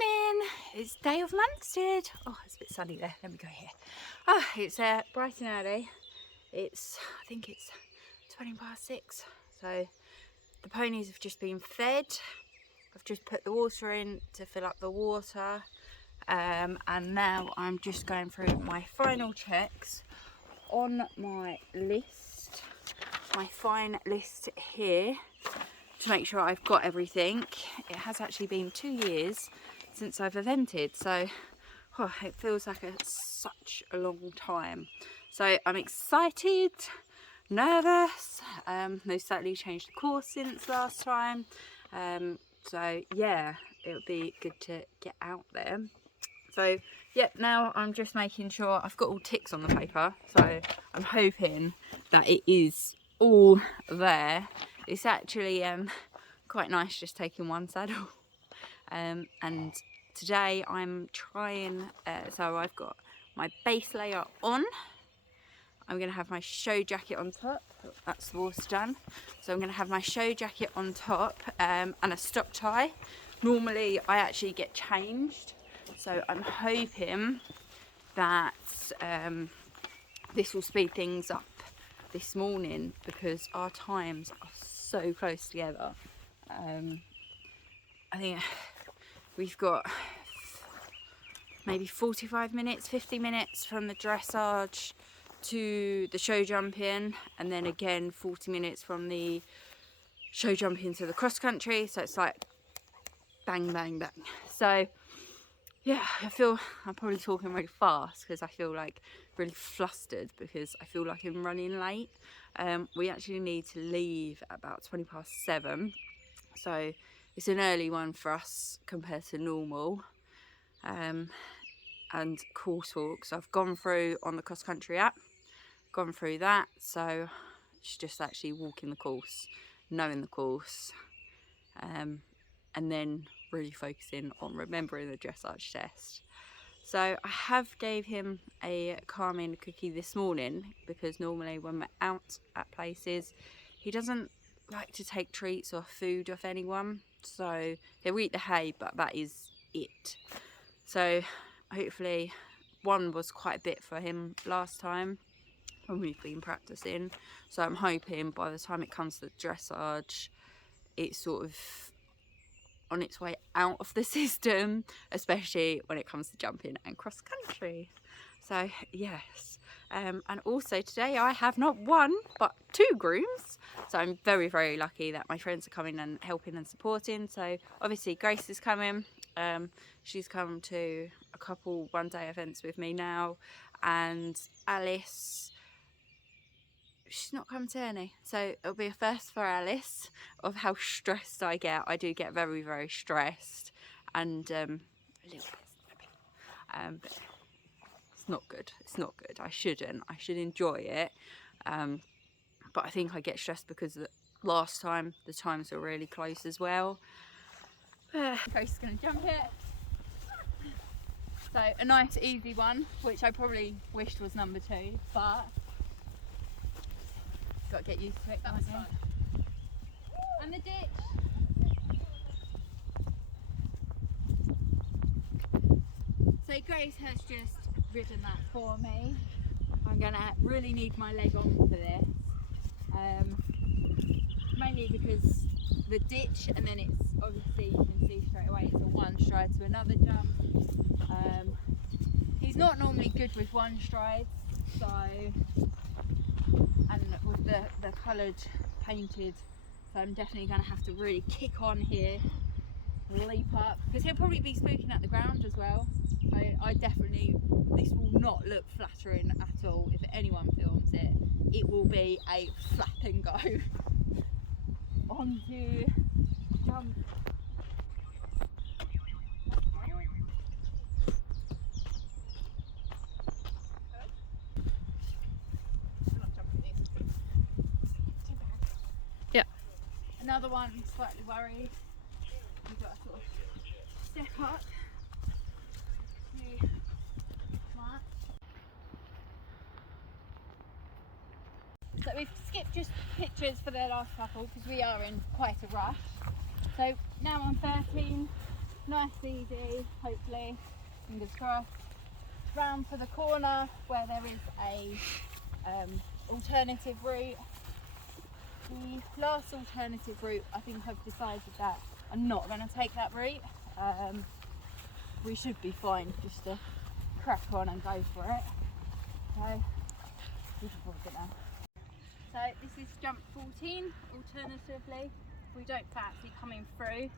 Morning, it's day of Munstead. Oh, it's a bit sunny there. Let me go here. Oh, it's bright and early. I think it's 6:20. So the ponies have just been fed. I've just put the water in to fill up the water. And now I'm just going through my final checks on my list. My fine list here, to make sure I've got everything. It has actually been 2 years since I've evented, so it feels like such a long time. So I'm excited, nervous. They've certainly changed the course since last time. So yeah, it would be good to get out there. So yeah, now I'm just making sure I've got all ticks on the paper. So I'm hoping that it is all there. It's actually quite nice just taking one saddle. And today I'm trying, so I've got my base layer on. I'm going to have my show jacket on top. That's the water done. So I'm going to have my show jacket on top and a stock tie. Normally I actually get changed. So I'm hoping that this will speed things up this morning, because our times are so close together. I think we've got maybe 45 minutes, 50 minutes from the dressage to the show jumping, and then again 40 minutes from the show jumping to the cross country. So it's like bang, bang, bang. So yeah, I feel I'm probably talking really fast because I feel like really flustered because I feel like I'm running late. We actually need to leave at about 7:20, so it's an early one for us compared to normal. And coursework, so I've gone through on the cross country app, gone through that, so it's just actually walking the course, knowing the course, and then really focusing on remembering the dressage test. So I have gave him a calming cookie this morning, because normally when we're out at places he doesn't like to take treats or food off anyone, so he'll eat the hay, but that is it. So hopefully, one was quite a bit for him last time when we've been practicing, so I'm hoping by the time it comes to the dressage it's sort of on its way out of the system, especially when it comes to jumping and cross country. So yes, and also today I have not one but 2 grooms, so I'm very, very lucky that my friends are coming and helping and supporting. So obviously Grace is coming. She's come to a couple one-day events with me now, and Alice, she's not come to any, so it'll be a first for Alice of how stressed I get. I do get very, very stressed, and a little bit snappy, but it's not good. It's not good. I should enjoy it, but I think I get stressed because last time the times were really close as well. Grace is going to jump it. So a nice easy one, which I probably wished was number 2, but got to get used to it. That was fun. And the ditch. So Grace has just ridden that for me. I'm gonna really need my leg on for this, mainly because the ditch, and then it's obviously, you can see straight away, it's a one stride to another jump. He's not normally good with one strides, so, and with the coloured painted, so I'm definitely going to have to really kick on here, leap up, because he'll probably be spooking at the ground as well. So I definitely, this will not look flattering at all. If anyone films it, it will be a flap and go onto jump. Yeah. Another one, slightly worried. We've got to sort of step up. So we've skipped just pictures for the last couple because we are in quite a rush. So now I'm 13, nice easy, hopefully, fingers crossed. Round for the corner where there is a alternative route. The last alternative route, I think I've decided that I'm not going to take that route. We should be fine just to crack on and go for it. So, beautiful, isn't it? So this is jump 14. Alternatively, if we don't fancy coming through,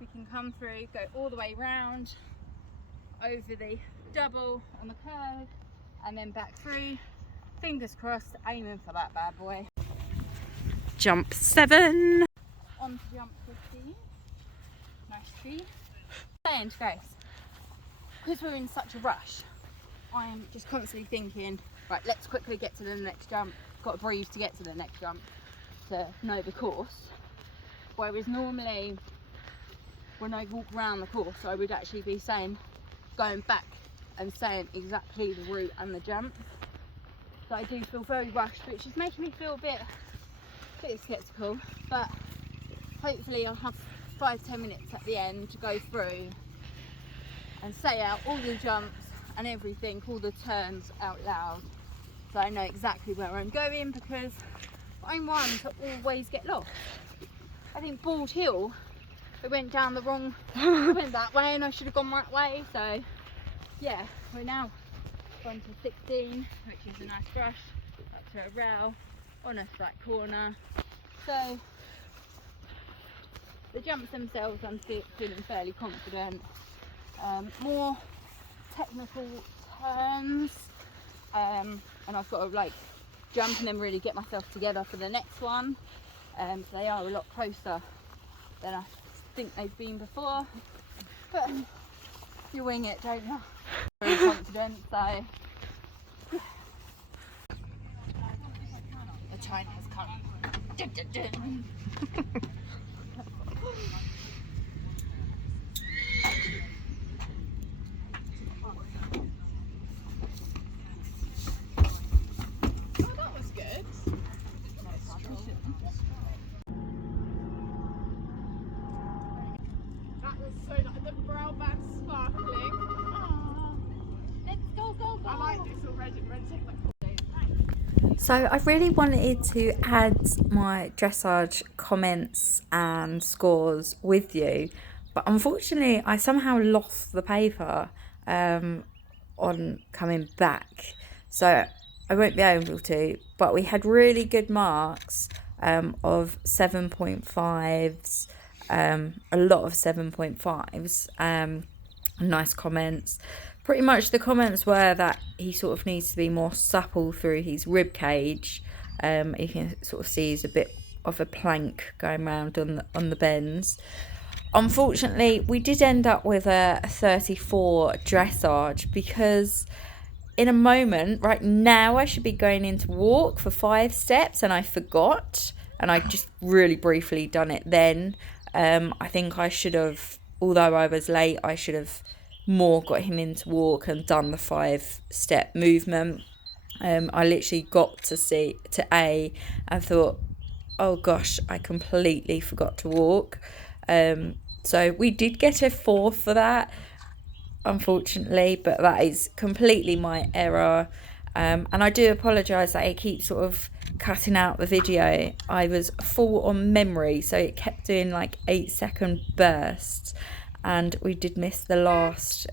we can come through, go all the way round, over the double on the curve, and then back through. Fingers crossed, aiming for that bad boy. Jump 7. On to jump 15. Nice tree. And Grace, because we're in such a rush, I'm just constantly thinking, right, let's quickly get to the next jump. Got to breathe to get to the next jump to know the course. Whereas normally, when I walk around the course, I would actually be going back and saying exactly the route and the jump. So I do feel very rushed, which is making me feel a bit sceptical, but hopefully I'll have 5-10 minutes at the end to go through and say out all the jumps and everything, all the turns out loud, so I know exactly where I'm going, because I'm one to always get lost. I think Bald Hill, I went down the wrong, went that way and I should have gone that way. So yeah, we're now on to 16, which is a nice brush up to a rail on a flat corner. So the jumps themselves, I'm feeling fairly confident. More technical turns, and I've got to like jump and then really get myself together for the next one. So they are a lot closer than I think they've been before, but you wing it, don't you? Very confident. So the time has come. Dun, dun, dun. So I really wanted to add my dressage comments and scores with you, but unfortunately I somehow lost the paper on coming back, so I won't be able to, but we had really good marks of 7.5s, a lot of 7.5s, nice comments. Pretty much the comments were that he sort of needs to be more supple through his rib cage. You can sort of see he's a bit of a plank going around on the bends. Unfortunately, we did end up with a 34 dressage, because in a moment right now I should be going into walk for 5 steps and I forgot, and I just really briefly done it then. I think I should have, although I was late, I should have more got him into walk and done the 5-step movement. I literally got to A and thought, oh gosh, I completely forgot to walk. So we did get a 4 for that, unfortunately, but that is completely my error. And I do apologise that it keeps sort of cutting out the video. I was full on memory, so it kept doing like 8-second bursts, and we did miss the last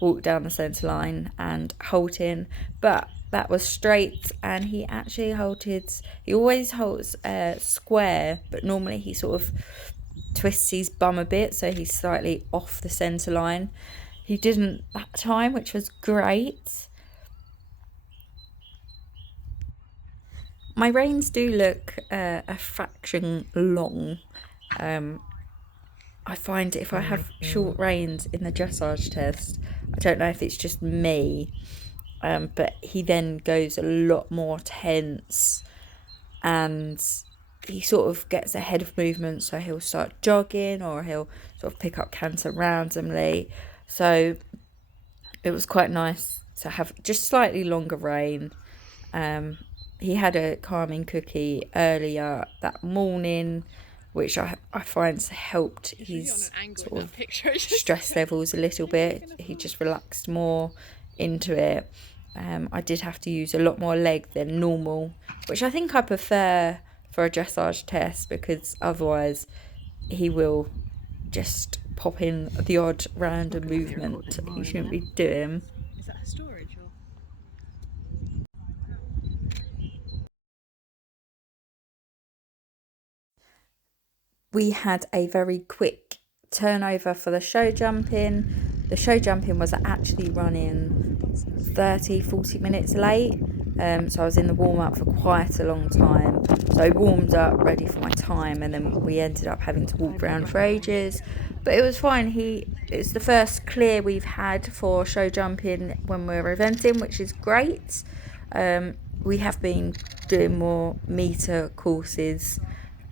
walk down the centre line and halting, but that was straight, and he actually halted. He always halts square, but normally he sort of twists his bum a bit, so he's slightly off the centre line. He didn't that time, which was great. My reins do look a fraction long. I find if I have short reins in the dressage test, I don't know if it's just me, but he then goes a lot more tense, and he sort of gets ahead of movement, so he'll start jogging or he'll sort of pick up canter randomly. So it was quite nice to have just slightly longer rein. He had a calming cookie earlier that morning, which I find helped his sort of stress levels a little bit. He just relaxed more into it. I did have to use a lot more leg than normal, which I think I prefer for a dressage test, because otherwise he will just pop in the odd random movement he shouldn't be doing. Is that a storage or? We had a very quick turnover for the show jumping. The show jumping was actually running 30-40 minutes late, so I was in the warm-up for quite a long time. So I warmed up ready for my time, and then we ended up having to walk around for ages, but it was fine. It's the first clear we've had for show jumping when we're eventing, which is great. We have been doing more meter courses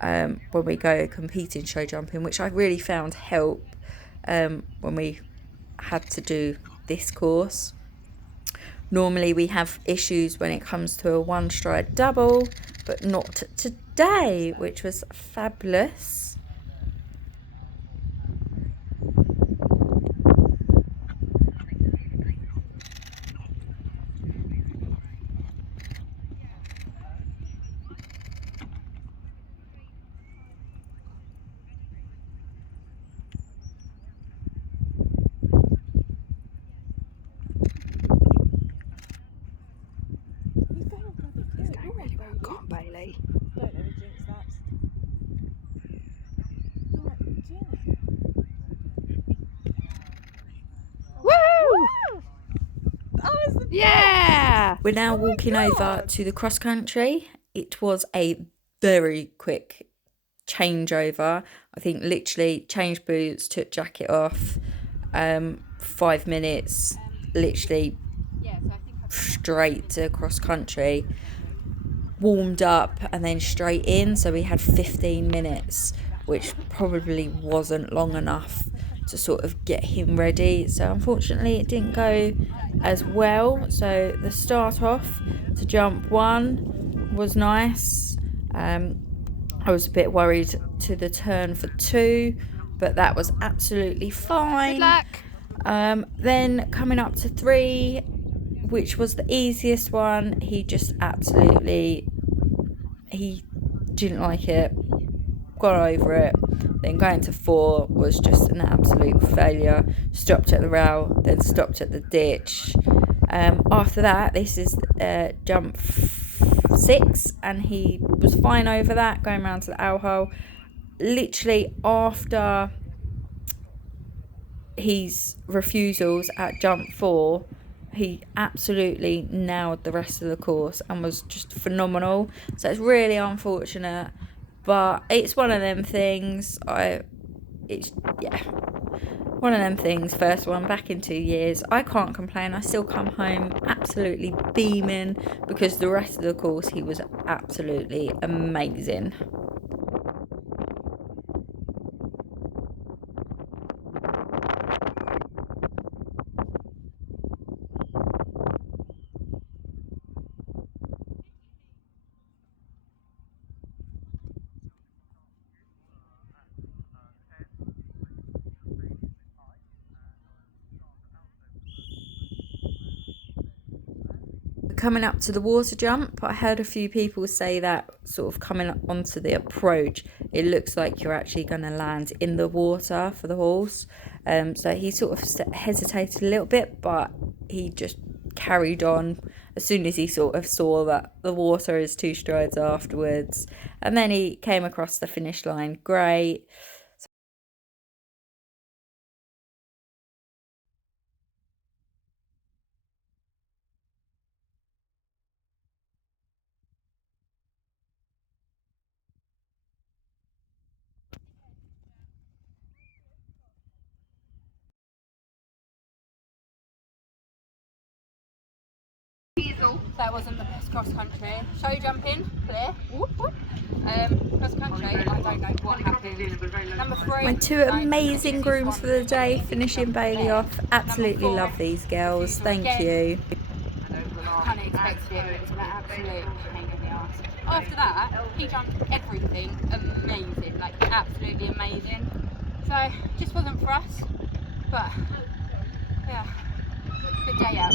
when we go competing show jumping, which I really found help when we had to do this course. Normally we have issues when it comes to a one stride double, but not today, which was fabulous. Go on, Bailey. Don't ever jinx that. Woo! Yeah! We're now walking over to the cross country. It was a very quick changeover. I think literally changed boots, took jacket off, 5 minutes, literally straight to cross country, warmed up and then straight in. So we had 15 minutes, which probably wasn't long enough to sort of get him ready. So unfortunately it didn't go as well. So the start off to jump 1 was nice. I was a bit worried to the turn for 2, but that was absolutely fine. Good luck. Then coming up to 3, which was the easiest one, he just absolutely, he didn't like it, got over it. Then going to 4 was just an absolute failure. Stopped at the rail, then stopped at the ditch. After that, this is jump 6, and he was fine over that, going round to the owl hole. Literally after his refusals at jump 4, he absolutely nailed the rest of the course and was just phenomenal. So it's really unfortunate, but it's one of them things. One of them things. First one back in 2 years. I can't complain. I still come home absolutely beaming, because the rest of the course he was absolutely amazing. Coming up to the water jump, I heard a few people say that sort of coming onto the approach, it looks like you're actually going to land in the water for the horse. So he sort of hesitated a little bit, but he just carried on as soon as he sort of saw that the water is 2 strides afterwards. And then he came across the finish line. Great. That wasn't the best cross country. Show jumping, clear. Whoop, whoop. Cross country, I don't know what happened. Number 3. My 2 amazing grooms for the day, finishing Bailey off. Absolutely love these girls. Thank you. Kind of expected it, but it was an absolute pain in the arse. after that, he jumped everything amazing, like absolutely amazing. So just wasn't for us, but yeah, good day out.